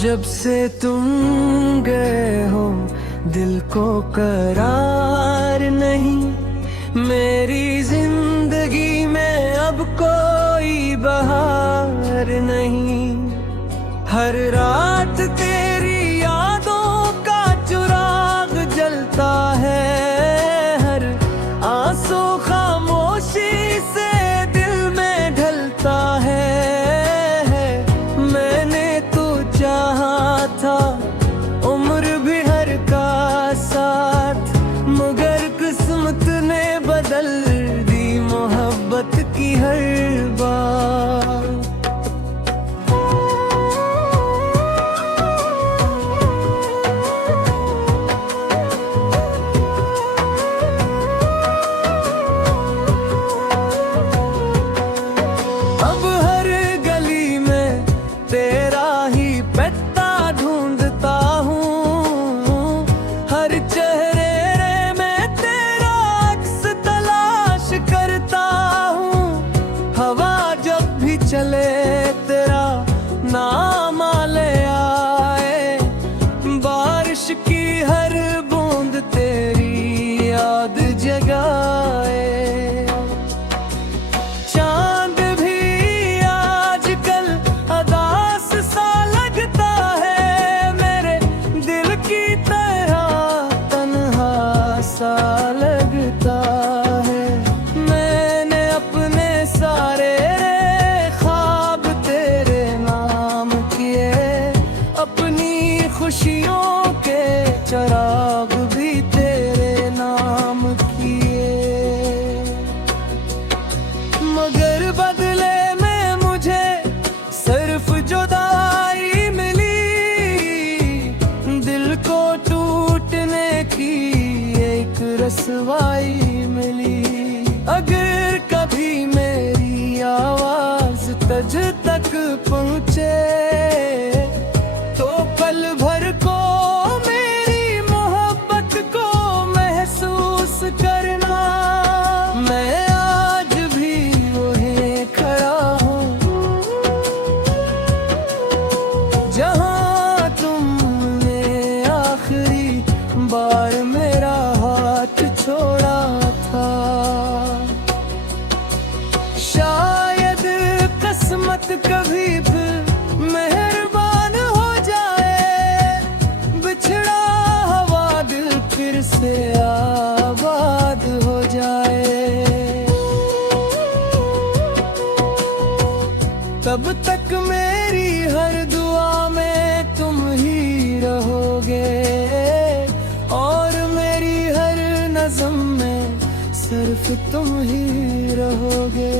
जब से तुम गए हो दिल को करार नहीं, मेरी जिंदगी में अब कोई बहार नहीं। हर रात तेरी यादों का चिराग जलता है, हर आंसू खामोशी से दिल में ढलता है। मैंने तो चाहा था उम्र भी हर का साथ, मगर किस्मत ने बदल दी मोहब्बत की हर बात। अब हर गली में तेरा ही पत्ता ढूंढता हूँ, हर चेहरे में तेरा अक्स तलाश करता हूँ। हवा जब भी चले तेरा नाम ले आए, बारिश की हर बूंद तेरी याद जगाए। चांद भी आजकल अदास सा लगता है, मेरे दिल की तरह तन्हा सा लगता है। मैंने अपने सारे ख्वाब तेरे नाम किए, अपनी खुशियों के चिराग भी तेरे नाम किए, मगर बदले में मुझे सिर्फ जुदाई मिली। दिल को टूटने की एक रसवाई मिली। अगर कभी मेरी आवाज तुझ तक पहुँचे तो पल भर को मेरी मोहब्बत को महसूस करना। मैं आज भी वहीं खड़ा हूँ जहाँ तुमने आखिरी बार मेरा हाथ छोड़ा था। शायद किस्मत कभी फिर मेहरबान हो जाए, बिछड़ा हुआ दिल फिर से आबाद हो जाए। तब तक मेरी हर दुआ में तुम ही रहोगे, और मेरी हर नज़्म में सिर्फ तुम ही रहोगे।